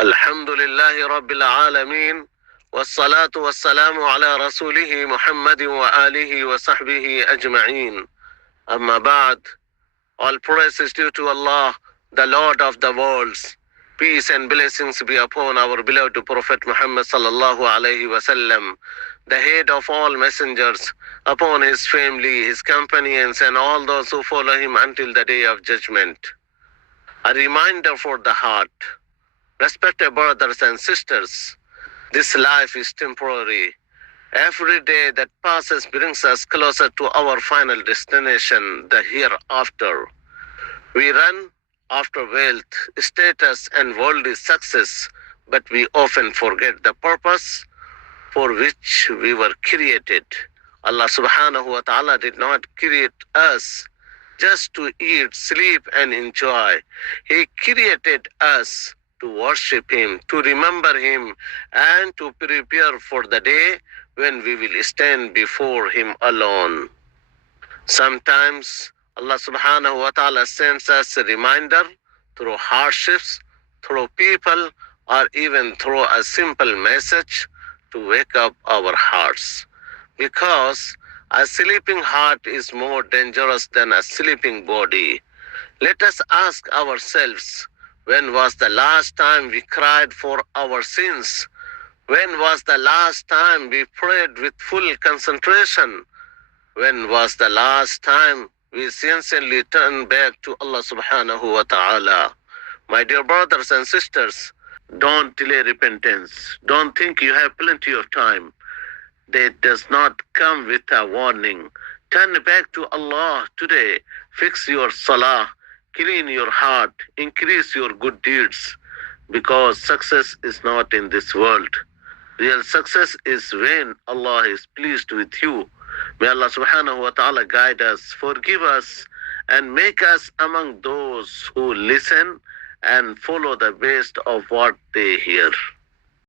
الحمد لله رب العالمين والصلاة والسلام على رسوله محمد وآله وصحبه أجمعين. أما بعد, all praise is due to Allah, the Lord of the worlds. Peace and blessings be upon our beloved Prophet Muhammad sallallahu alaihi wasallam, the head of all messengers, upon his family, his companions, and all those who follow him until the day of judgment. A reminder for the heart. Respected brothers and sisters, this life is temporary. Every day that passes brings us closer to our final destination, the hereafter. We run after wealth, status, and worldly success, but we often forget the purpose for which we were created. Allah subhanahu wa ta'ala did not create us just to eat, sleep, and enjoy. He created us to worship Him, to remember Him, and to prepare for the day when we will stand before Him alone. Sometimes Allah subhanahu wa ta'ala sends us a reminder through hardships, through people, or even through a simple message to wake up our hearts. Because a sleeping heart is more dangerous than a sleeping body. Let us ask ourselves, when was the last time we cried for our sins? When was the last time we prayed with full concentration? When was the last time we sincerely turned back to Allah subhanahu wa ta'ala? My dear brothers and sisters, don't delay repentance. Don't think you have plenty of time. That does not come with a warning. Turn back to Allah today. Fix your salah. Clean your heart. Increase your good deeds. Because success is not in this world. Real success is when Allah is pleased with you. May Allah subhanahu wa ta'ala guide us, forgive us, and make us among those who listen and follow the best of what they hear.